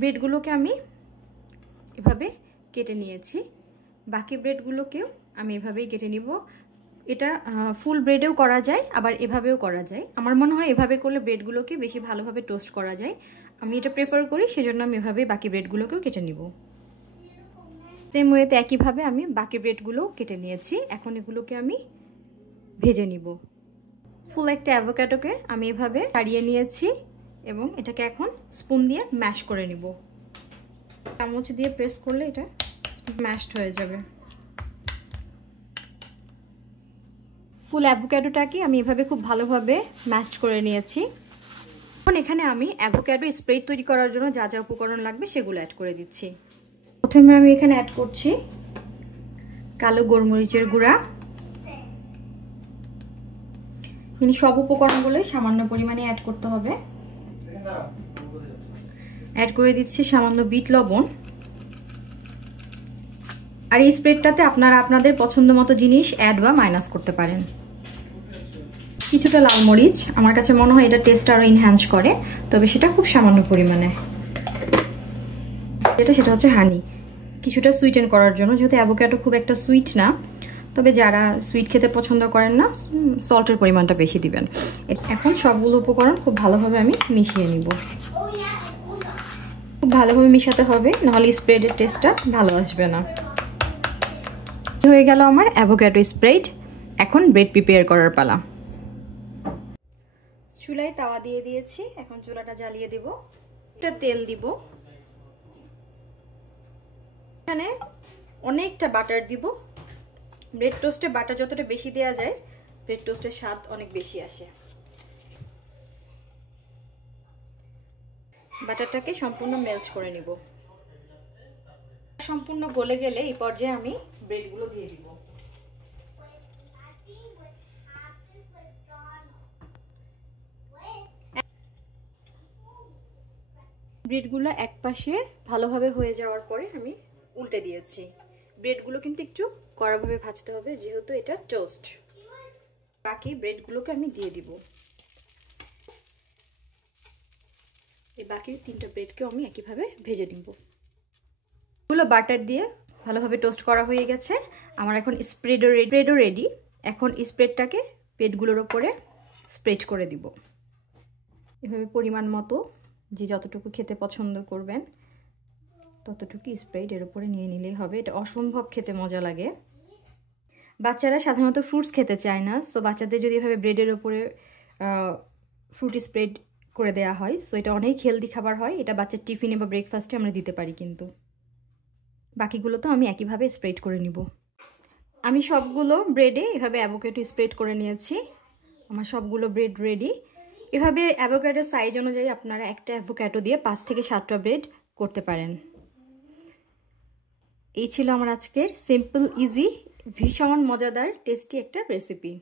ব্রেডগুলোকে আমি এভাবে কেটে নিয়েছি, বাকি ব্রেডগুলোকেও আমি এভাবেই কেটে নিব। এটা ফুল ব্রেডেও করা যায়, আবার এভাবেও করা যায়। আমার মনে হয় এভাবে করলে ব্রেডগুলোকে বেশি ভালোভাবে টোস্ট করা যায়। আমি এটা প্রেফার করি, সেজন্য আমি এভাবে বাকি ব্রেডগুলোকেও কেটে নিব। সেম ওয়েতে একইভাবে আমি বাকি ব্রেডগুলোও কেটে নিয়েছি। এখন এগুলোকে আমি ভেজে নিব। ফুল একটা অ্যাভোকাডোকে আমি এভাবে ছাড়িয়ে নিয়েছি এবং এটাকে এখন স্পুন দিয়ে ম্যাশ করে নিব। চামচ দিয়ে প্রেস করলে এটা ম্যাশড হয়ে যাবে। ফুল অ্যাভোকাডোটাকে আমি এভাবে খুব ভালোভাবে ম্যাশড করে নিয়েছি। এখন এখানে আমি অ্যাভোকাডো স্প্রেড তৈরি করার জন্য যা যা উপকরণ লাগবে সেগুলো অ্যাড করে দিচ্ছি। প্রথমে আমি এখানে অ্যাড করছি কালো গোলমরিচের গুঁড়া। সব উপকরণগুলোই সামান্য পরিমাণে অ্যাড করতে হবে। অ্যাড করে দিচ্ছি সামান্য বিট লবণ। আর এই স্প্রেডটাতে আপনারা আপনাদের পছন্দ মতো জিনিস অ্যাড বা মাইনাস করতে পারেন। কিছুটা লাল মরিচ, আমার কাছে মনে হয় এটা টেস্ট আরও এনহ্যান্স করে, তবে সেটা খুব সামান্য পরিমাণে। সেটা হচ্ছে হানি, কিছুটা সুইটেন করার জন্য, যেহেতু অ্যাভোকাডো খুব একটা সুইট না। তবে যারা সুইট খেতে পছন্দ করেন না, সল্টের পরিমাণটা বেশি দিবেন। এখন সবগুলো উপকরণ খুব ভালোভাবে আমি মিশিয়ে নিব। খুব ভালোভাবে মিশাতে হবে, নাহলে স্প্রেডের টেস্টটা ভালো আসবে না। হয়ে গেল আমার অ্যাভোকাডো স্প্রেড। এখন ব্রেড প্রিপেয়ার করার পালা। চুলায় তাওয়া দিয়ে দিয়েছি, এখন চুলাটা জ্বালিয়ে দেব। একটা তেল দিব, এখানে অনেকটা বাটার দিব। ব্রেড টোস্টে বাটার যতটা বেশি দেওয়া যায়, ব্রেড টোস্টের স্বাদ অনেক বেশি আসে। বাটারটাকে সম্পূর্ণ মেল্ট করে নিব। সম্পূর্ণ গলে গেলে এই পর্যায়ে আমি ব্রেডগুলো দিয়ে দিব। ব্রেডগুলো এক পাশে ভালোভাবে হয়ে যাওয়ার পরে আমি উল্টে দিয়েছি। ব্রেডগুলো কিন্তু একটু কড়াভাবে ভাজতে হবে, যেহেতু এটা টোস্ট। বাকি ব্রেডগুলোকে আমি দিয়ে দিব। এই বাকি 3টা ব্রেডকেও আমি একইভাবে ভেজে নিব। এগুলো বাটার দিয়ে ভালোভাবে টোস্ট করা হয়ে গেছে। আমার এখন স্প্রেডও রেডি। এখন স্প্রেডটাকে ব্রেডগুলোর ওপরে স্প্রেড করে দিব। এভাবে পরিমাণ মতো, যে যতটুকু খেতে পছন্দ করবেন ততটুকু স্প্রেড এর উপরে নিয়ে নিলেই হবে। এটা অসম্ভব খেতে মজা লাগে। বাচ্চারা সাধারণত ফ্রুটস খেতে চায় না, সো বাচ্চাদের যদি এভাবে ব্রেডের ওপরে ফ্রুট স্প্রেড করে দেওয়া হয়, সো এটা অনেক হেলদি খাবার হয়। এটা বাচ্চার টিফিনে বা ব্রেকফাস্টে আমরা দিতে পারি। কিন্তু বাকিগুলো তো আমি একইভাবে স্প্রেড করে নিব। আমি সবগুলো ব্রেডে এভাবে অ্যাভোকাডো স্প্রেড করে নিয়েছি। আমার সবগুলো ব্রেড রেডি। এভাবে অ্যাভোকাডোর সাইজ অনুযায়ী আপনারা একটা অ্যাভোকাডো দিয়ে 5 থেকে 7টা ব্রেড করতে পারেন। এই ছিল আমার আজকের সিম্পল, ইজি, ভীষণ মজাদার, টেস্টি একটা রেসিপি।